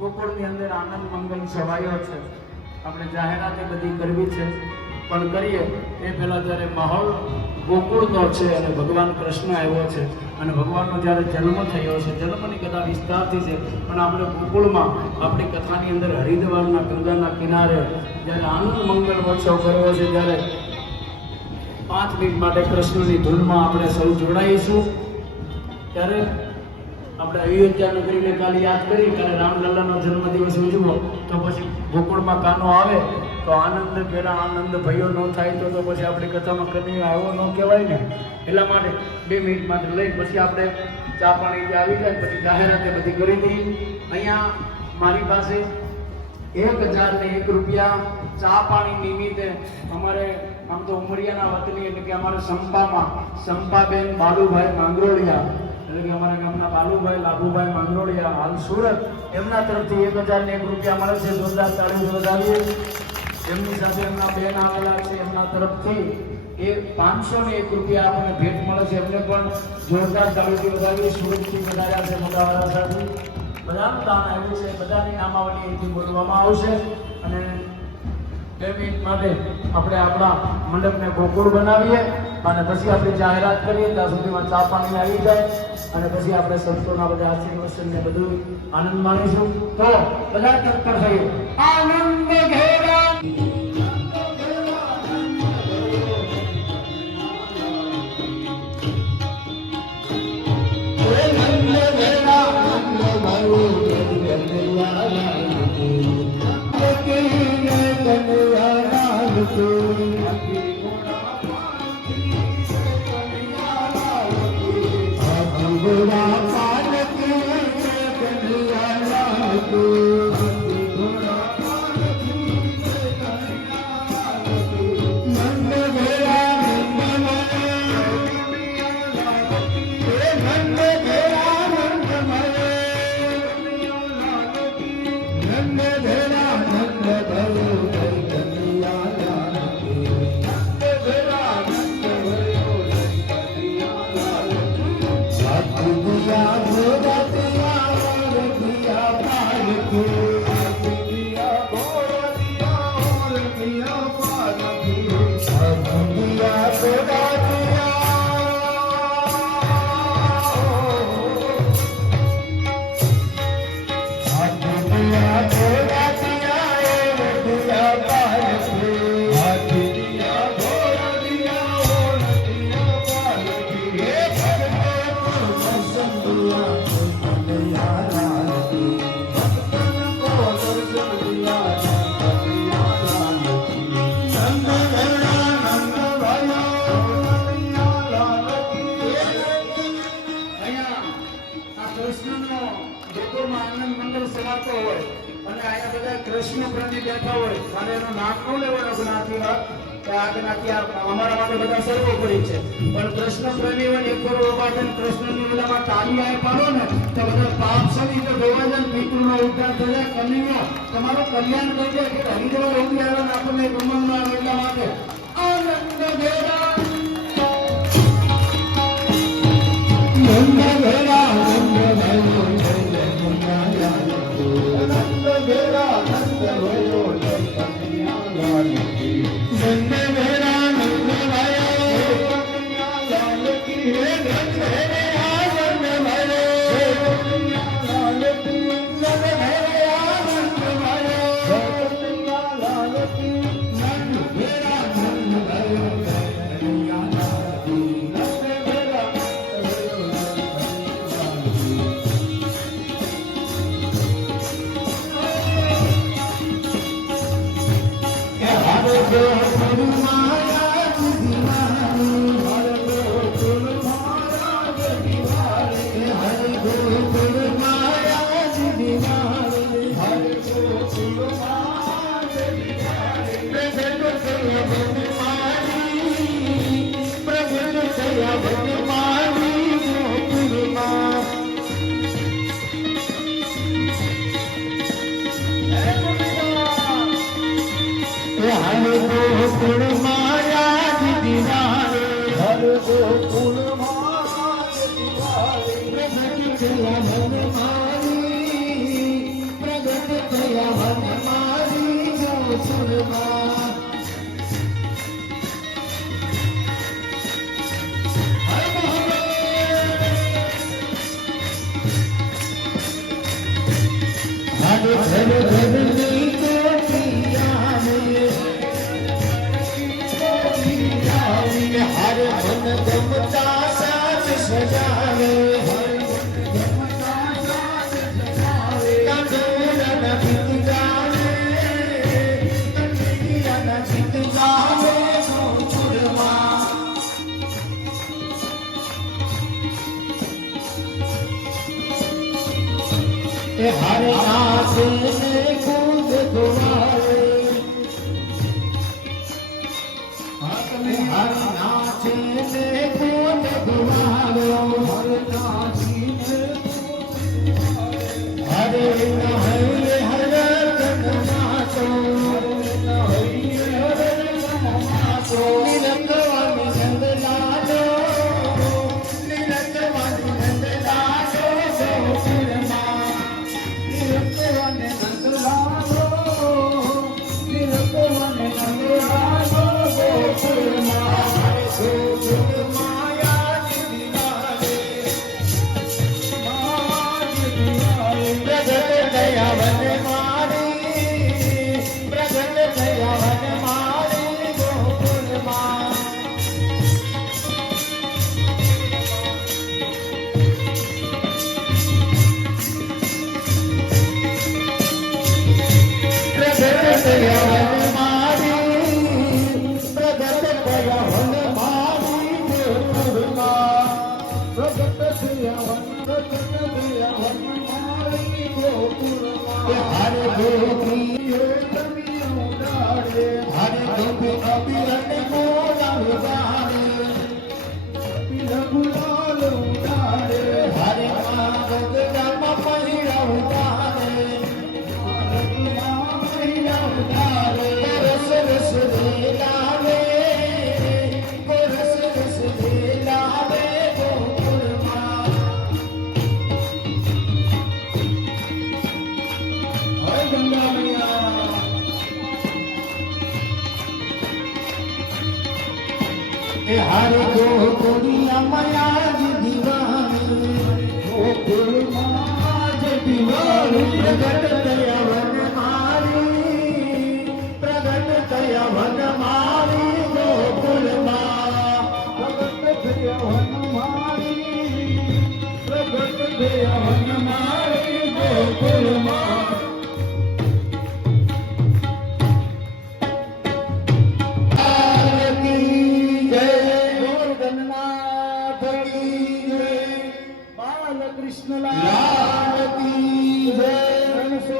ગોકુળની અંદર આનંદ મંગલ છવાયો છે. આપણે જાહેરાત બધી કરવી છે, પણ કરીએ એ પહેલા જ્યારે માહોલ ગોકુળનો છે અને ભગવાન કૃષ્ણ આવ્યો છે અને ભગવાનનો જ્યારે જન્મ થયો છે, જન્મની કથા વિસ્તારથી છે, પણ આપણે ગોકુળમાં આપણી કથાની અંદર હરિદ્વારના ગંગાના કિનારે જ્યારે આનંદ મંગલ ઉત્સવ કર્યો છે, જ્યારે 5 મિનિટ માટે કૃષ્ણની ધૂનમાં આપણે સૌ જોડાઈશું. ત્યારે આપણે અયોધ્યા નગરીને કાલે યાદ કરી, કાલે રામલલ્લાનો જન્મદિવસ ઉજવો તો પછી ગોકુળમાં કાનો આવે તો આનંદ પહેલા આનંદ ભયો ન થાય તો પછી આપણી કથામાં કન્યો આવ્યો ન કહેવાય ને. એટલા માટે 2 મિનિટ માટે લઈ પછી આપણે ચા પાણી આવી જાય, પછી જાહેરાતે બધી કરી હતી. અહીંયા મારી પાસે 1001 રૂપિયા ચા પાણી નિમિત્તે અમારે આમ તો ઉમરિયાના વતની એટલે કે અમારે સંપાબેન બાલુભાઈ માંગરોળિયા એટલે કે અમારા ગામના બાલુભાઈ લાભુભાઈ માંગરોળિયા હાલ સુરત, એમના તરફથી 1001 રૂપિયા મળે છે. જોરદાર તાળીઓ વધાવીએ. એમની સાથે એમના બેન આવેલા છે, એમના તરફથી એ 501 રૂપિયા આપણને ભેટ મળે છે. એમને પણ જોરદાર તાળીઓ વધાવીએ. સુરતથી વધાર્યા છે મોટાવાળા સાથે બધાનું દાન આવ્યું છે. બધાની નામાવલી અહીંથી બોલવામાં આવશે અને 2 મિનિટ માટે આપણે આપણા મંડપને ગોકુળ બનાવીએ અને પછી આપણે જાહેરાત કરીએ. ત્યાં સુધીમાં ચા પાણી આવી જાય અને પછી આપણે સંતોના બધા આશીર્વાદ ને બધું આનંદ માણીશું. તો બધા તત્પર થઈએ. આનંદ ઘેરા ગાતો હોય અને અહીંયા બધા કૃષ્ણ પ્રેમી બેઠા હોય મારે એનું નામ ન લેવાનું જ્ઞાતિ કે આ જ્ઞાતિ અમારા માટે બધા સર્વોપરી છે પણ કૃષ્ણ પ્રેમી હોય એક કરોડ ઉભા થઈને કૃષ્ણની લીલામાં તાળી આય પાડો ને તો બધા પાપ સદી તો ગોવાજન પિતૃનો ઉદ્ધાર થઈ જાય કન્યા તમારું કલ્યાણ થઈ જાય કે હરિદ્વાર રોગી આવે ને આપણને બ્રહ્માંડમાં આવે એટલા માટે આનંદ ઘેરા નંદ ઘેરા નંદ ભયો નંદ ઘેરા નંદ ભયો કન્યા લાલ કી નંદ ઘેરા નંદ ભયો કન્યા લાલ કી હે નંદ ઘેરા નંદ ભયો કન્યા લાલ કી નંદ ઘેરા નંદ ભયો કન્યા લાલ કી નંદ ઘેરા નંદ ભયો કન્યા લાલ કી નંદ ઘેરા हरे नाथ ने कूद दुआरे हरे नाथ ने कूद दुआरे हरे नाथ हरे हरे हरे जगन्नाथ हरे हरे जगन्नाथ निरंतवाणी नंद लालो निरंतवाणी नंद लालो गोकुलमा हरे गोकुलिया माया दीवानी गोकुल माज दीवानी प्रगट दया वन मारी प्रगट दया वन मारी गोकुल प्रगट दया वन मारी प्रगट दया वन मारी गोकुल कृष्ण लाल की जय।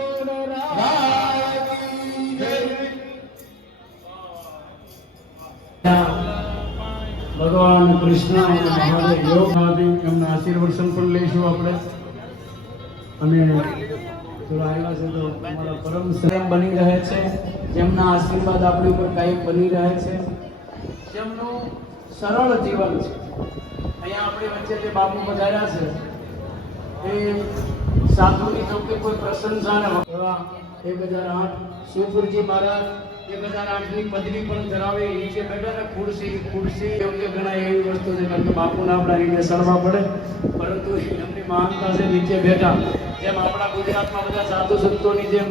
ભગવાન કૃષ્ણ અને મહાદેવ યોગમાંથી એમના આશીર્વચન પણ લઈશું આપણે. અને થોડા આવ્યા છે તો અમારા પરમ સ્નેહ બની રહે છે, જેમના આશીર્વાદ આપણી ઉપર કાયમ બની રહે છે, જેમનું સરળ જીવન છે. અહીંયા આપણી વચ્ચે જે બાપુ પધાર્યા છે એ સાધુની ચોકે કોઈ પ્રશંસા ને 1008 શિવપુરજી મહારાજ 1008 ની પદવી પણ ધરાવે, નીચે બેઠા ને ખુરશી યોગ્ય ગણાય એવી વસ્તુ છે, કારણ કે બાપુના આપણા એને સળવા પડે, પરંતુ એમની મહાનતા છે નીચે બેઠા. જેમ આપણા ગુજરાતમાં બધા સાધુ સંતોની જેમ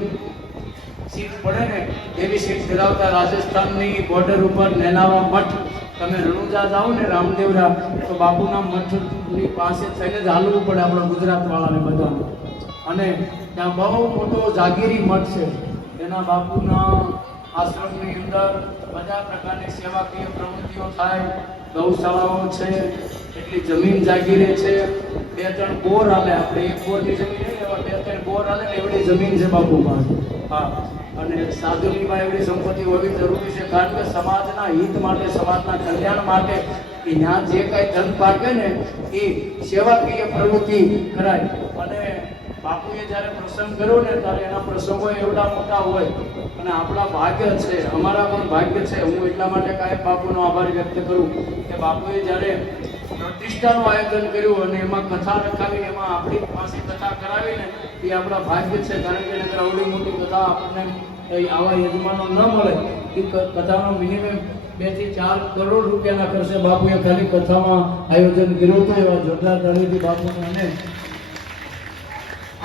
સીટ પડે ને એવી સીટ ધરાવતા રાજસ્થાનની બોર્ડર ઉપર નેનાવા મઠ, તમે રણુજા જાઓ ને રામદેવરા તો બાપુના મઠની પાસે થઈને જ હાલવું પડે આપણા ગુજરાત વાળાને બધાને. અને ત્યાં બહુ મોટો જાગીરી મઠ છે, એના બાપુના આશ્રમની અંદર બધા પ્રકારની સેવાકીય પ્રવૃત્તિઓ થાય, ગૌશાળાઓ છે, એટલી જમીન જાગીરે છે, 2-3 બોર હાલે, આપણે 1 બોરની જમીન હોય એવા 2-3 બોર હાલે ને એવડી જમીન છે બાપુ પાસે. હા, અને સાધુનીમાં એવડી સંપત્તિ હોવી જરૂરી છે, કારણ કે સમાજના હિત માટે, સમાજના કલ્યાણ માટે કે ત્યાં જે કાંઈ ધન પાકે ને એ સેવાકીય પ્રવૃત્તિ કરાય. અને બાપુએ જ્યારે પ્રસંગ કર્યો ને ત્યારે એના પ્રસંગો એવડા મોટા હોય અને આપણા ભાગ્ય છે, અમારા પણ ભાગ્ય છે. હું એટલા માટે કાંઈ બાપુનો આભાર વ્યક્ત કરું કે બાપુએ જ્યારે પ્રતિષ્ઠાનું આયોજન કર્યું અને એમાં કથા રખાવીને એમાં આપણી પાસે કથા કરાવીને એ આપણા ભાગ્ય છે, કારણ કે નકર આવડી મોટી કથા આપણને આવા યજમાનો ન મળે. એ કથાનો મિનિમમ 2 થી 4 કરોડ રૂપિયાના ખર્ચે બાપુએ ખાલી કથામાં આયોજન કર્યું હતું. એવા જોરદાર તાળીથી બાપુને અને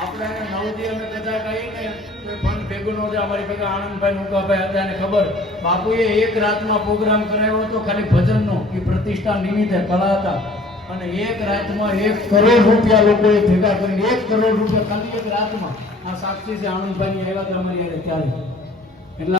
આપણે 9 દી અમે કથા કહીને ફંડ ભેગું નહોતું. અમારી ભેગા આનંદભાઈ મુકાભાઈ હતા અને ખબર બાપુએ એક રાતમાં પ્રોગ્રામ કરાવ્યો હતો ખાલી ભજનનો, એ પ્રતિષ્ઠા નિમિત્તે કળા હતા. અને એક રાતમાં 1 કરોડ રૂપિયા લોકોએ ભેગા કરીને 1 કરોડ રૂપિયા ખાલી એક રાતમાં. આ સાક્ષી છે, આનંદભાઈ આવ્યા હતા અમારી ત્યારે.